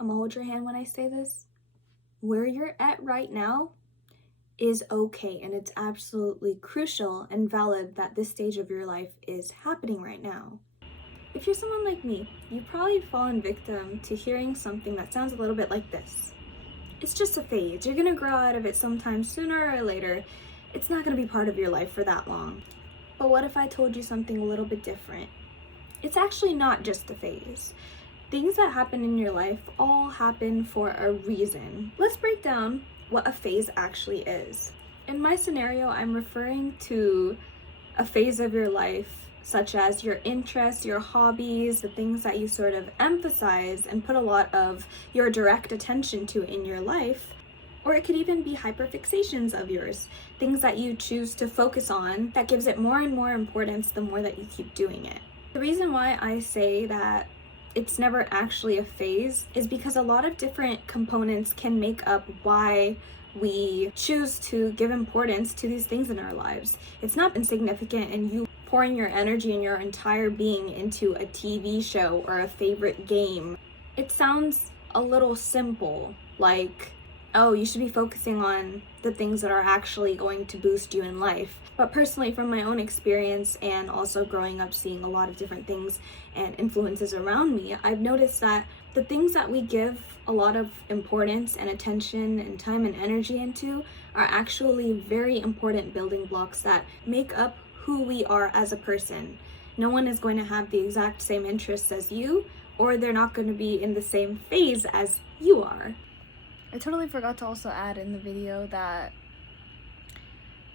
I'm gonna hold your hand when I say this. Where you're at right now is okay, and it's absolutely crucial and valid that this stage of your life is happening right now. If you're someone like me, you've probably fallen victim to hearing something that sounds a little bit like this. It's just a phase. You're gonna grow out of it sometime sooner or later. It's not gonna be part of your life for that long. But what if I told you something a little bit different? It's actually not just a phase. Things that happen in your life all happen for a reason. Let's break down what a phase actually is. In my scenario, I'm referring to a phase of your life such as your interests, your hobbies, the things that you sort of emphasize and put a lot of your direct attention to in your life. Or it could even be hyperfixations of yours, things that you choose to focus on that gives it more and more importance the more that you keep doing it. The reason why I say that it's never actually a phase is because a lot of different components can make up why we choose to give importance to these things in our lives. It's not insignificant, and you pouring your energy and your entire being into a TV show or a favorite game, it sounds a little simple, like, oh, you should be focusing on the things that are actually going to boost you in life. But personally, from my own experience and also growing up seeing a lot of different things and influences around me, I've noticed that the things that we give a lot of importance and attention and time and energy into are actually very important building blocks that make up who we are as a person. No one is going to have the exact same interests as you, or they're not going to be in the same phase as you are. I totally forgot to also add in the video that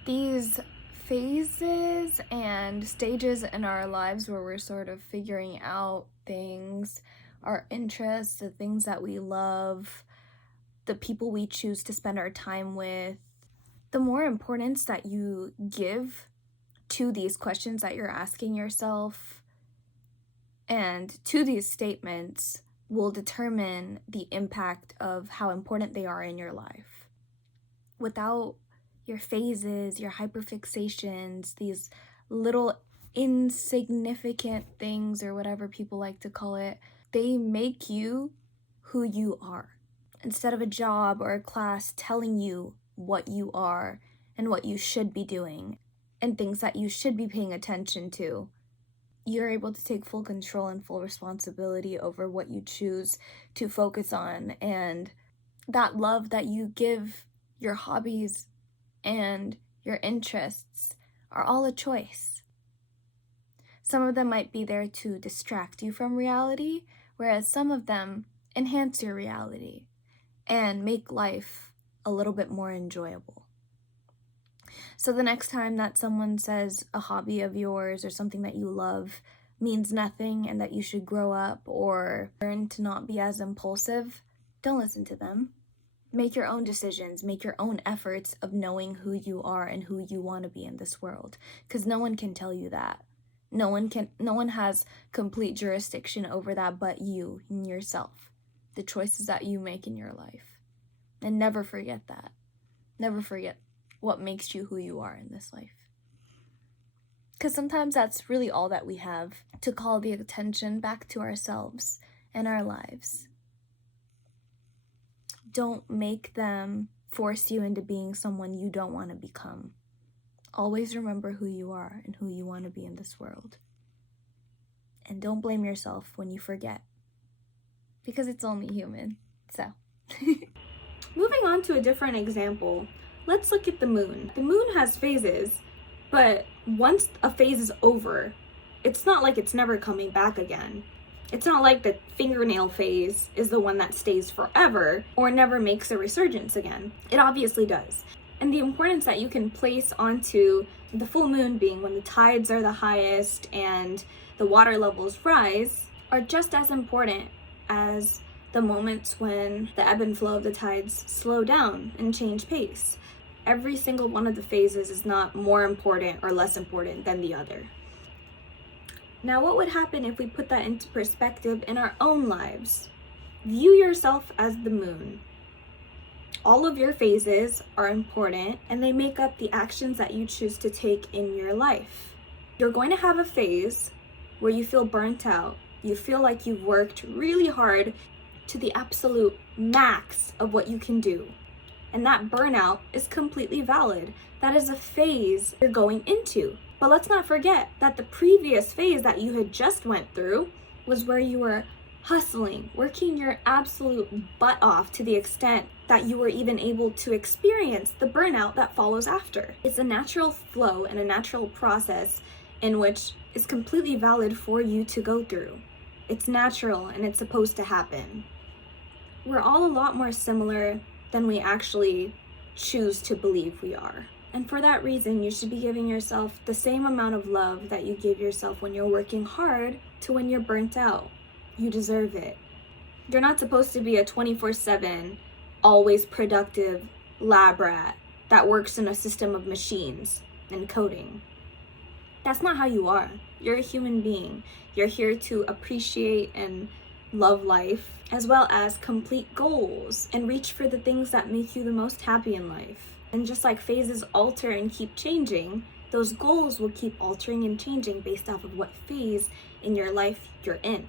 these phases and stages in our lives where we're sort of figuring out things, our interests, the things that we love, the people we choose to spend our time with, the more importance that you give to these questions that you're asking yourself and to these statements will determine the impact of how important they are in your life. Without your phases, your hyperfixations, these little insignificant things or whatever people like to call it, they make you who you are. Instead of a job or a class telling you what you are and what you should be doing and things that you should be paying attention to, you're able to take full control and full responsibility over what you choose to focus on, and that love that you give your hobbies and your interests are all a choice. Some of them might be there to distract you from reality, whereas some of them enhance your reality and make life a little bit more enjoyable. So the next time that someone says a hobby of yours or something that you love means nothing and that you should grow up or learn to not be as impulsive, don't listen to them. Make your own decisions, make your own efforts of knowing who you are and who you want to be in this world, because no one can tell you that. No one has complete jurisdiction over that but you and yourself, the choices that you make in your life. And never forget that. Never forget what makes you who you are in this life. Because sometimes that's really all that we have, to call the attention back to ourselves and our lives. Don't make them force you into being someone you don't want to become. Always remember who you are and who you want to be in this world. And don't blame yourself when you forget, because it's only human. So, Moving on to a different example, let's look at the moon. The moon has phases, but once a phase is over, it's not like it's never coming back again. It's not like the fingernail phase is the one that stays forever or never makes a resurgence again. It obviously does. And the importance that you can place onto the full moon being when the tides are the highest and the water levels rise are just as important as the moments when the ebb and flow of the tides slow down and change pace. Every single one of the phases is not more important or less important than the other. Now, what would happen if we put that into perspective in our own lives? View yourself as the moon. All of your phases are important and they make up the actions that you choose to take in your life. You're going to have a phase where you feel burnt out. You feel like you've worked really hard to the absolute max of what you can do. And that burnout is completely valid. That is a phase you're going into. But let's not forget that the previous phase that you had just went through was where you were hustling, working your absolute butt off to the extent that you were even able to experience the burnout that follows after. It's a natural flow and a natural process in which is completely valid for you to go through. It's natural and it's supposed to happen. We're all a lot more similar than we actually choose to believe we are. And for that reason, you should be giving yourself the same amount of love that you give yourself when you're working hard to when you're burnt out. You deserve it. You're not supposed to be a 24/7, always productive lab rat that works in a system of machines and coding. That's not how you are. You're a human being. You're here to appreciate and love life, as well as complete goals and reach for the things that make you the most happy in life. And just like phases alter and keep changing, those goals will keep altering and changing based off of what phase in your life you're in.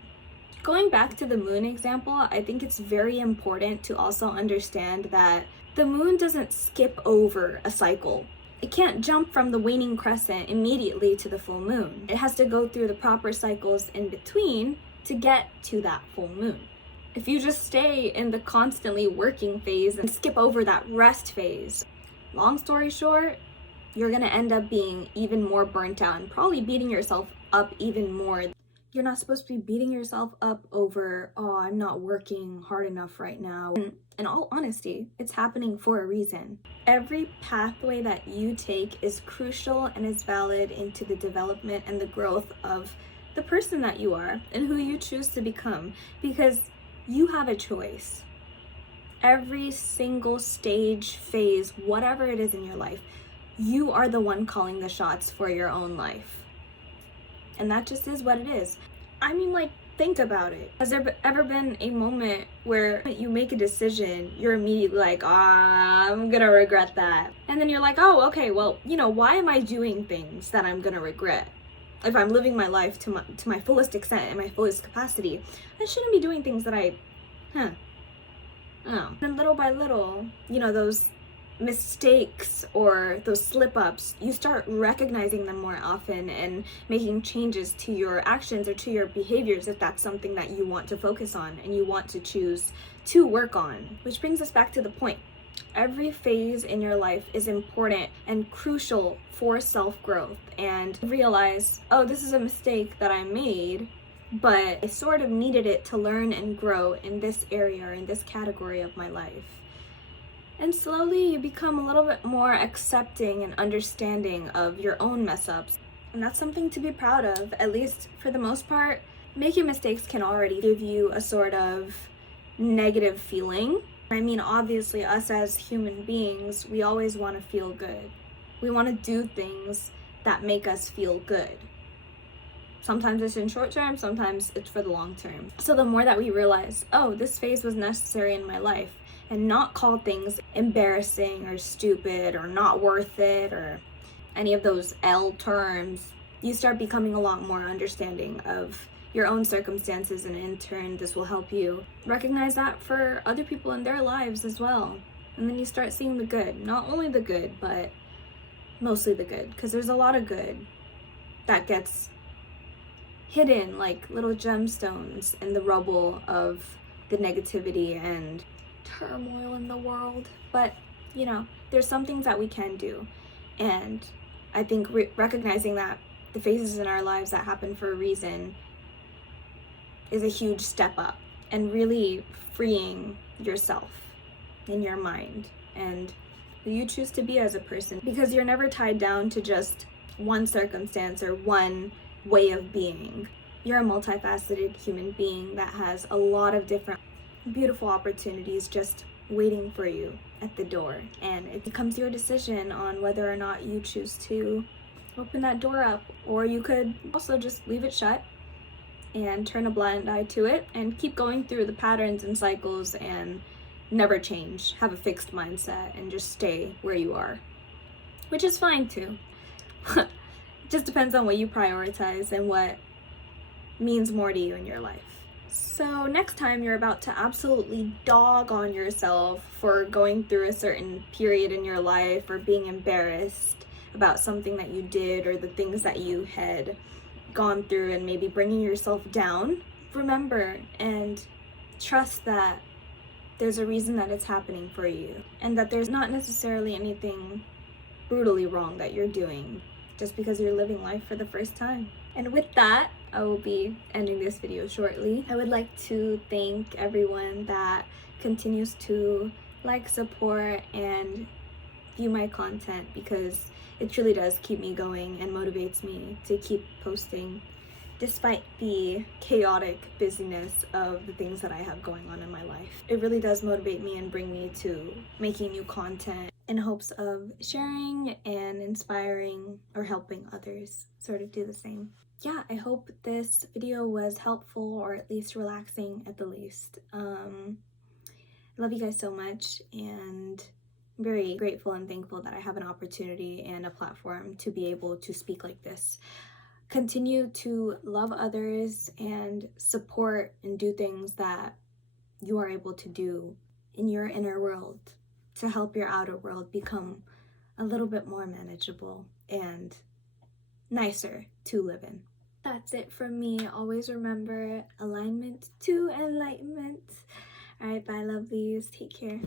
Going back to the moon example, I think it's very important to also understand that the moon doesn't skip over a cycle. It can't jump from the waning crescent immediately to the full moon. It has to go through the proper cycles in between to get to that full moon. If you just stay in the constantly working phase and skip over that rest phase, long story short, you're gonna end up being even more burnt out and probably beating yourself up even more. You're not supposed to be beating yourself up over, oh, I'm not working hard enough right now. And in all honesty, it's happening for a reason. Every pathway that you take is crucial and is valid into the development and the growth of the person that you are and who you choose to become, because you have a choice. Every single stage, phase, whatever it is in your life, you are the one calling the shots for your own life. And that just is what it is. I mean, like, think about it. Has there ever been a moment where you make a decision, you're immediately like, I'm gonna regret that. And then you're like, oh, okay, well, why am I doing things that I'm gonna regret? If I'm living my life to my fullest extent and my fullest capacity, I shouldn't be doing things that And little by little, those mistakes or those slip-ups, you start recognizing them more often and making changes to your actions or to your behaviors if that's something that you want to focus on and you want to choose to work on. Which brings us back to the point. Every phase in your life is important and crucial for self-growth, and realize, oh, this is a mistake that I made, but I sort of needed it to learn and grow in this area or in this category of my life. And slowly you become a little bit more accepting and understanding of your own mess ups. And that's something to be proud of, at least for the most part. Making mistakes can already give you a sort of negative feeling. I mean, obviously, us as human beings, we always want to feel good. We want to do things that make us feel good. Sometimes it's in short term, sometimes it's for the long term. So the more that we realize, oh, this phase was necessary in my life, and not call things embarrassing or stupid or not worth it or any of those L terms, you start becoming a lot more understanding of your own circumstances, and in turn, this will help you recognize that for other people in their lives as well. And then you start seeing the good, not only the good, but mostly the good, because there's a lot of good that gets hidden like little gemstones in the rubble of the negativity and turmoil in the world. But there's some things that we can do, and I think recognizing that the phases in our lives that happen for a reason is a huge step up, and really freeing yourself in your mind and who you choose to be as a person, because you're never tied down to just one circumstance or one way of being. You're a multifaceted human being that has a lot of different beautiful opportunities just waiting for you at the door, and it becomes your decision on whether or not you choose to open that door up, or you could also just leave it shut and turn a blind eye to it and keep going through the patterns and cycles and never change, have a fixed mindset and just stay where you are, which is fine too. Just depends on what you prioritize and what means more to you in your life. So next time you're about to absolutely dog on yourself for going through a certain period in your life or being embarrassed about something that you did or the things that you had gone through and maybe bringing yourself down, remember and trust that there's a reason that it's happening for you and that there's not necessarily anything brutally wrong that you're doing just because you're living life for the first time. And with that, I will be ending this video shortly. I would like to thank everyone that continues to like, support, and view my content because it truly does keep me going and motivates me to keep posting despite the chaotic busyness of the things that I have going on in my life. It really does motivate me and bring me to making new content in hopes of sharing and inspiring or helping others sort of do the same. Yeah, I hope this video was helpful or at least relaxing at the least. I love you guys so much, and I'm very grateful and thankful that I have an opportunity and a platform to be able to speak like this. Continue to love others and support and do things that you are able to do in your inner world to help your outer world become a little bit more manageable and nicer to live in. That's it from me. Always remember alignment to enlightenment. All right, bye, lovelies. Take care.